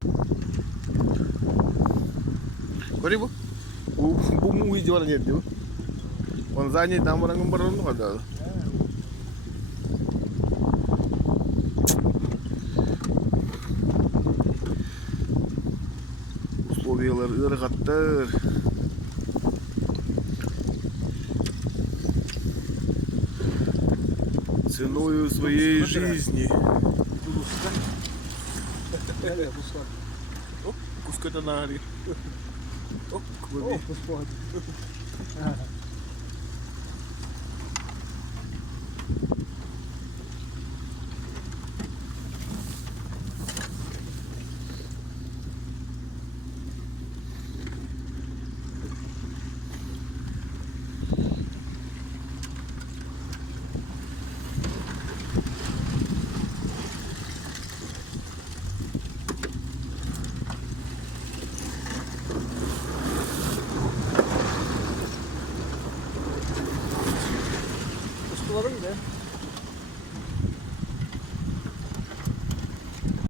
Ko di bu? Bu mu hijau lagi tu. Wanzanya tambah dengan beruntung ada. Условиялар ыргаттыр. Ценою своей жизни. О, куската нари. О, Господи. Suların ne?